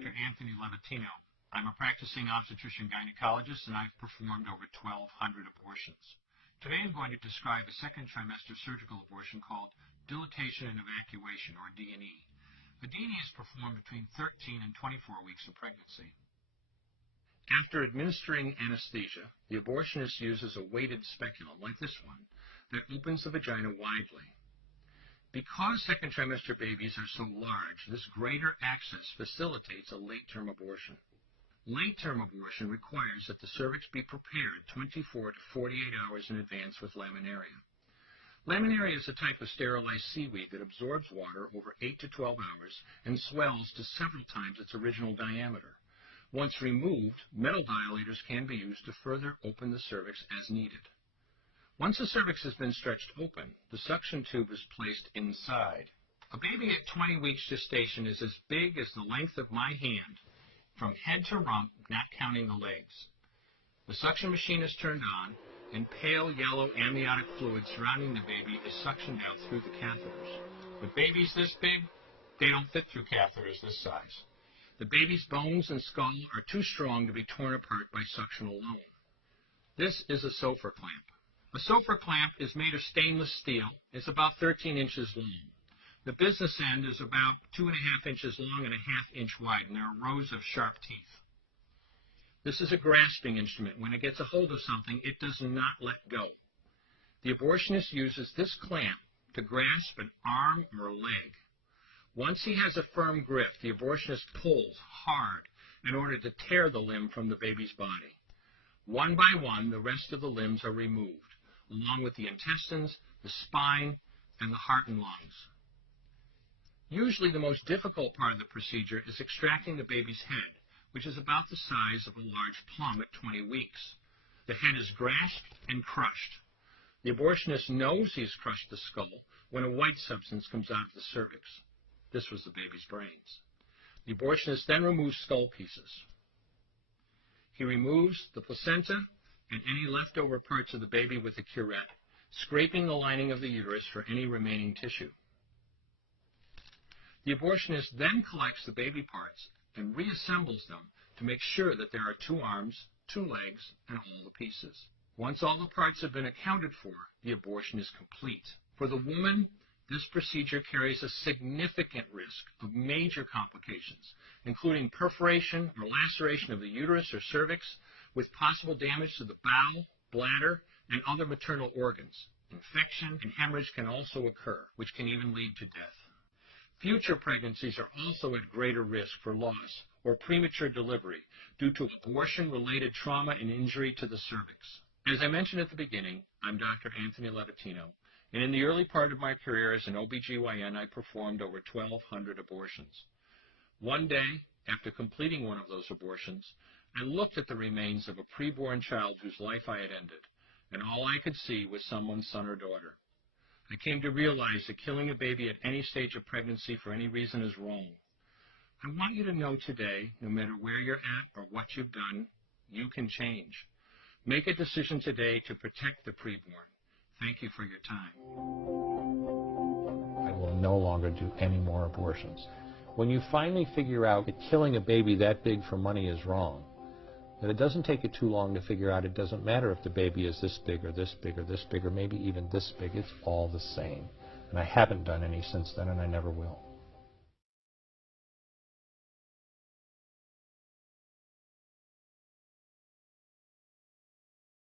Dr. Anthony Levatino. I'm a practicing obstetrician-gynecologist, and I've performed over 1,200 abortions. Today I'm going to describe a second trimester surgical abortion called dilatation and evacuation, or D&E. A D&E is performed between 13 and 24 weeks of pregnancy. After administering anesthesia, the abortionist uses a weighted speculum, like this one, that opens the vagina widely. Because second trimester babies are so large, this greater access facilitates a late-term abortion. Late-term abortion requires that the cervix be prepared 24 to 48 hours in advance with laminaria. Laminaria is a type of sterilized seaweed that absorbs water over 8 to 12 hours and swells to several times its original diameter. Once removed, metal dilators can be used to further open the cervix as needed. Once the cervix has been stretched open, the suction tube is placed inside. A baby at 20 weeks gestation is as big as the length of my hand, from head to rump, not counting the legs. The suction machine is turned on, and pale yellow amniotic fluid surrounding the baby is suctioned out through the catheters. With babies this big, they don't fit through catheters this size. The baby's bones and skull are too strong to be torn apart by suction alone. This is a Sofer clamp. A Sofer clamp is made of stainless steel. It's about 13 inches long. The business end is about 2.5 inches long and 1/2 inch wide, and there are rows of sharp teeth. This is a grasping instrument. When it gets a hold of something, it does not let go. The abortionist uses this clamp to grasp an arm or a leg. Once he has a firm grip, the abortionist pulls hard in order to tear the limb from the baby's body. One by one, the rest of the limbs are removed, along with the intestines, the spine, and the heart and lungs. Usually the most difficult part of the procedure is extracting the baby's head, which is about the size of a large plum at 20 weeks. The head is grasped and crushed. The abortionist knows he's crushed the skull when a white substance comes out of the cervix. This was the baby's brains. The abortionist then removes skull pieces. He removes the placenta and any leftover parts of the baby with a curette, scraping the lining of the uterus for any remaining tissue. The abortionist then collects the baby parts and reassembles them to make sure that there are 2 arms, 2 legs, and all the pieces. Once all the parts have been accounted for, the abortion is complete. For the woman, this procedure carries a significant risk of major complications, including perforation or laceration of the uterus or cervix, with possible damage to the bowel, bladder, and other maternal organs. Infection and hemorrhage can also occur, which can even lead to death. Future pregnancies are also at greater risk for loss or premature delivery due to abortion-related trauma and injury to the cervix. As I mentioned at the beginning, I'm Dr. Anthony Levatino, and in the early part of my career as an OBGYN, I performed over 1,200 abortions. One day, after completing one of those abortions, I looked at the remains of a preborn child whose life I had ended, and all I could see was someone's son or daughter. I came to realize that killing a baby at any stage of pregnancy for any reason is wrong. I want you to know today, no matter where you're at or what you've done, you can change. Make a decision today to protect the preborn. Thank you for your time. I will no longer do any more abortions. When you finally figure out that killing a baby that big for money is wrong, that it doesn't take you too long to figure out it doesn't matter if the baby is this big or this big or this big or maybe even this big, it's all the same. And I haven't done any since then, and I never will.